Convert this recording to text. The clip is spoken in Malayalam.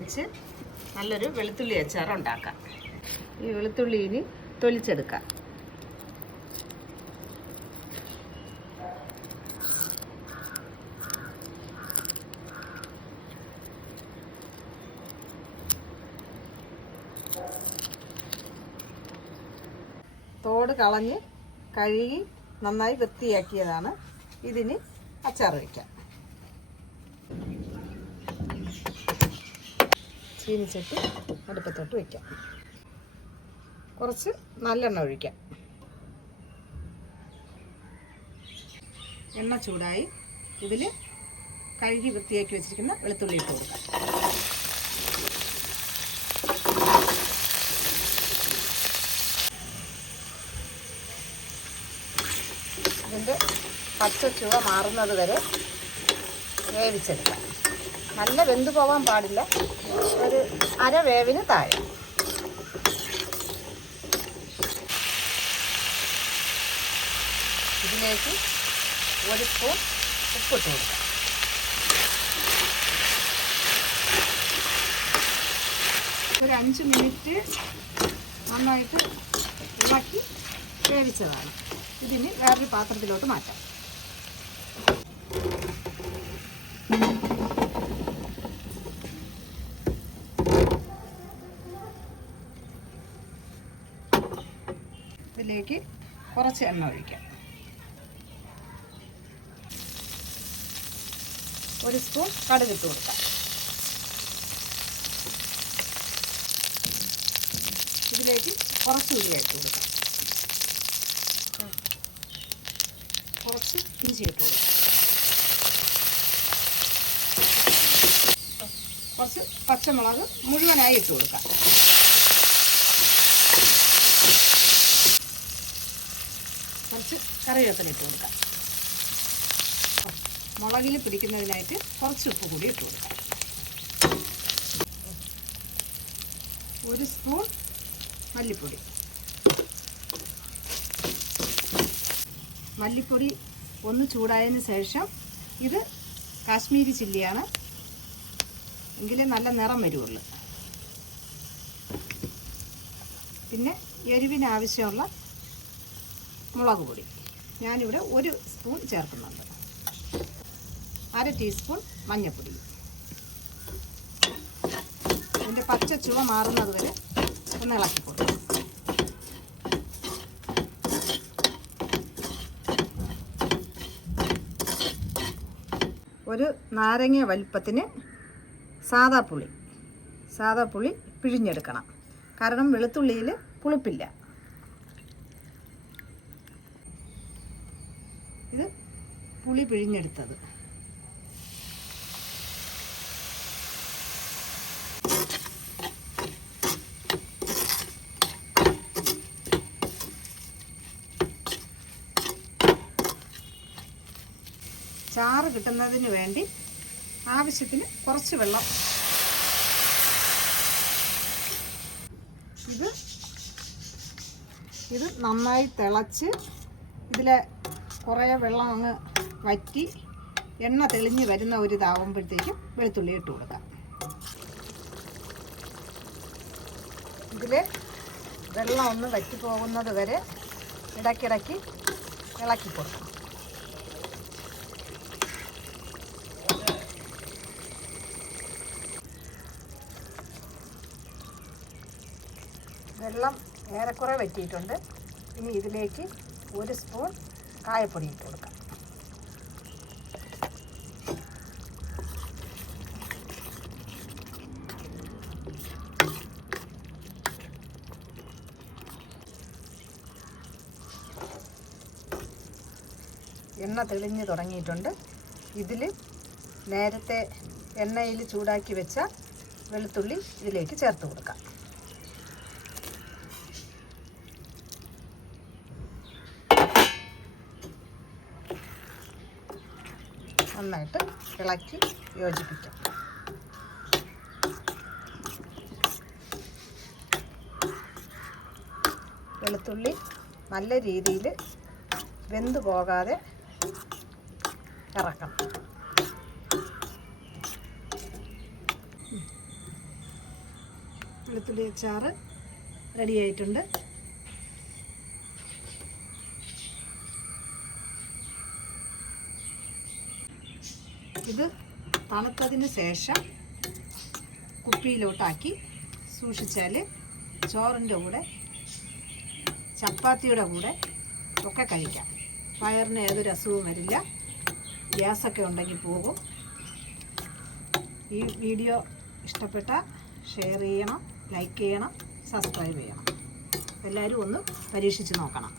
വെച്ച് നല്ലൊരു വെളുത്തുള്ളി അച്ചാർ ഉണ്ടാക്കാം. ഈ വെളുത്തുള്ളി ഇനി തൊലിച്ചെടുക്കാം. തോട് കളഞ്ഞ് കഴുകി നന്നായി വൃത്തിയാക്കിയതാണ്. ഇതിന് അച്ചാർ വയ്ക്കാം. ചീനിച്ചട്ടി അടുപ്പത്തോട്ട് വയ്ക്കാം. കുറച്ച് നല്ലെണ്ണ ഒഴിക്കാം. എണ്ണ ചൂടായി ഇതിൽ കഴുകി വൃത്തിയാക്കി വെച്ചിരിക്കുന്ന വെളുത്തുള്ളി ഇട്ട് കൊടുക്കാം. ഇതിൻ്റെ പച്ച ചുവ മാറുന്നത് വരെ വേവിച്ചെടുക്കാം. നല്ല വെന്ത് പോകാൻ പാടില്ല, ഒരു അര വേവിന് താഴെ. ഇതിലേക്ക് ഒരു സ്പൂൺ ഉപ്പിട്ട് കൊടുക്കാം. ഒരു 5 മിനിറ്റ് നന്നായിട്ട് ഇളക്കി വേവിച്ചതാണ്. ഇതിന് വേറൊരു പാത്രത്തിലോട്ട് മാറ്റാം. ഇതിലേക്ക് കുറച്ച് എണ്ണ ഒഴിക്കാം. ഒരു സ്പൂൺ കടുക് ഇട്ട് കൊടുക്കാം. ഇതിലേക്ക് കുറച്ച് ഉള്ളി ഇട്ട് കൊടുക്കാം. കുറച്ച് ഇഞ്ചി ഇട്ട് കൊടുക്കാം. കുറച്ച് പച്ചമുളക് മുഴുവനായി ഇട്ട് കൊടുക്കാം. കുറച്ച് കറിവേപ്പില ഇട്ട് കൊടുക്കാം. മുളകിൽ പിടിക്കുന്നതിനായിട്ട് കുറച്ച് ഉപ്പ് കൂടി ഇട്ട് കൊടുക്കാം. ഒരു സ്പൂൺ മല്ലിപ്പൊടി. മല്ലിപ്പൊടി ഒന്ന് ചൂടായതിന് ശേഷം, ഇത് കാശ്മീരി ചില്ലിയാണ്, എങ്കിലേ നല്ല നിറം വരുള്ളൂ. പിന്നെ എരിവിന് ആവശ്യമുള്ള മുളക് പൊടി ഞാനിവിടെ 1 സ്പൂൺ ചേർക്കുന്നുണ്ട്. അര ടീസ്പൂൺ മഞ്ഞൾപ്പൊടി. ഇതിൻ്റെ പച്ച ചുവ മാറുന്നത് വരെ ഒന്ന് ഇളക്കി കൊടുക്കും. ഒരു നാരങ്ങ വലിപ്പത്തിന് സാദാ പുളി പിഴിഞ്ഞെടുക്കണം. കാരണം വെളുത്തുള്ളിയിൽ പുളിപ്പില്ല. ഇത് പുളി പിഴിഞ്ഞെടുത്തത്. ചാറ് കിട്ടുന്നതിന് വേണ്ടി ആവശ്യത്തിന് കുറച്ച് വെള്ളം. ഇത് നന്നായി തിളച്ച് ഇതിലെ കുറേ വെള്ളം അങ്ങ് വറ്റി എണ്ണ തെളിഞ്ഞ് വരുന്ന ഒരു ഇതാവുമ്പോഴത്തേക്കും വെളുത്തുള്ളി ഇട്ട് കൊടുക്കാം. ഇതിൽ വെള്ളം ഒന്ന് വറ്റി പോകുന്നത് വരെ ഇടയ്ക്കിടയ്ക്ക് ഇളക്കി കൊടുക്കണം. വെള്ളം ഏറെക്കുറെ വറ്റിയിട്ടുണ്ട്. ഇനി ഇതിലേക്ക് 1 സ്പൂൺ കായപ്പൊടി ഇട്ട് കൊടുക്കാം. എണ്ണ തെളിഞ്ഞ് തുടങ്ങിയിട്ടുണ്ട്. ഇതിൽ നേരത്തെ എണ്ണയിൽ ചൂടാക്കി വെച്ച വെളുത്തുള്ളി ഇതിലേക്ക് ചേർത്ത് കൊടുക്കാം. നന്നായിട്ട് ഇളക്കി യോജിപ്പിക്കാം. വെളുത്തുള്ളി നല്ല രീതിയിൽ വെന്ത് പോകാതെ ഇറക്കണം. വെളുത്തുള്ളി അച്ചാറ് റെഡി ആയിട്ടുണ്ട്. ഇത് തണുത്തതിന് ശേഷം കുപ്പിയിലോട്ടാക്കി സൂക്ഷിച്ചാൽ ചോറിൻ്റെ കൂടെ ചപ്പാത്തിയുടെ കൂടെ ഒക്കെ കഴിക്കാം. വയറിന് ഏതൊരു അസുഖവും വരില്ല. ഗ്യാസൊക്കെ ഉണ്ടെങ്കിൽ പോകും. ഈ വീഡിയോ ഇഷ്ടപ്പെട്ടാൽ ഷെയർ ചെയ്യണം, ലൈക്ക് ചെയ്യണം, സബ്സ്ക്രൈബ് ചെയ്യണം. എല്ലാവരും ഒന്ന് പരീക്ഷിച്ച് നോക്കണം.